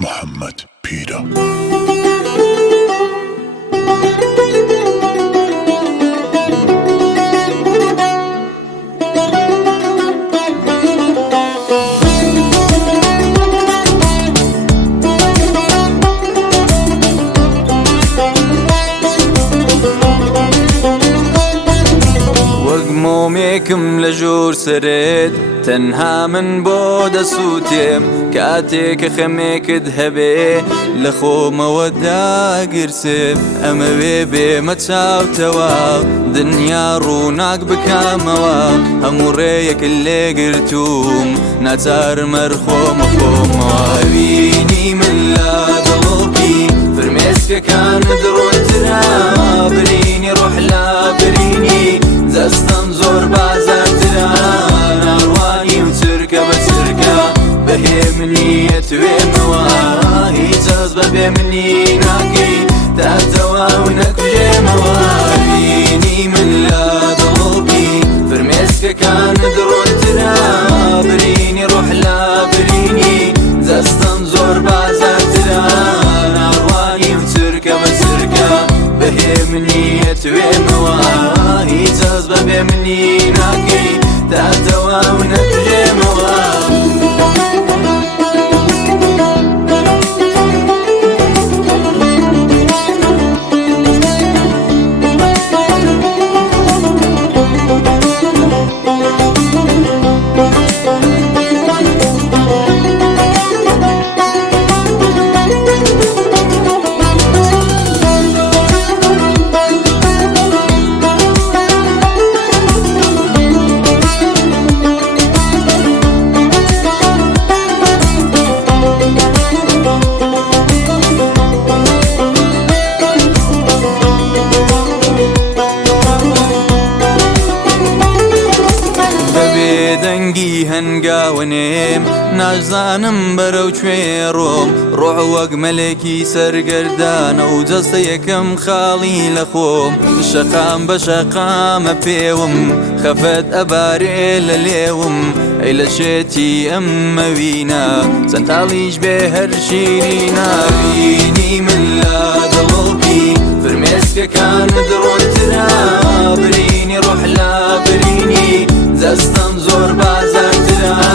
محمد پیرە. مومێکم لە ژوور سرێت تەنها من بۆ دەسووتێم کاتێکە خەمێکت هەبێ لە خۆمەوە داگرسێم ئەمەوێ بێمە چاوتەواو دنیا ڕووناک بکامەوە هەموو ڕێیەک لێگرتووم ناچارمە خۆمە خۆمەوە من لە دڵۆپی فرمێسکەکانت ڕۆترا برینی ڕۆح لا برینی دەستم زۆر بازارترا ناڕوانی و چرکە بە چرکە بەهێ منیە توێمەوە هیچ ئەس بەبێ منی ناکەی تا تەواو نەکوژێمەوە بینی من لە دڵۆپی فرمێسکەکانت ڕۆترا برینی ڕۆح لا برینی دەستم زۆر بازارترا ناڕوانی و چرکە بە چرکە بەهێ منیە توێمەوە هیچ ئەس بەبێ منی ناکەی تا تەواو نەکوژێمەوە دەنگی هەنگاوەنێم نازانم بەرەو کوێ ڕۆم ڕۆح وەک مەلێکی سەرگەردانە و جەستە یەکەم خاڵی لە خۆم شەقام بە شەقامە پێوم خەفەت ئەبارێ لە لێوم ئەی لە شێتی ئەمەوینە چەندتاڵیش بێ هەر شیرینە بینی من لە دڵۆپی فرمێسکەکانت ڕۆترا برینی ڕۆح لا برینی دەستم زۆر بازارترا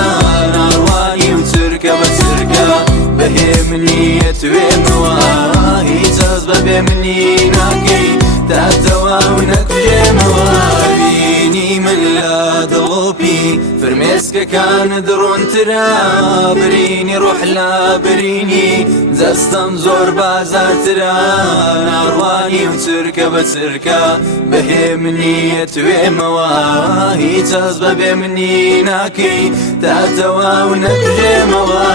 ناڕوانی و چرکە بە چرکە بەهێ منیە توێمەوە هیچ ئەس بەبێ منی ناکەی تا تەواو نەکوژێمەوە بینی من لە دڵۆپی فرمێسکەکانت ڕۆنترا برینی ڕۆح لا برینی دەستم زۆر بازارترا ناڕوانی و چرکە بە چرکە بەهێ منیە توێمەوە هیچ ئەس بەبێ منی ناکەی تا تەواو نەکوژێمەوە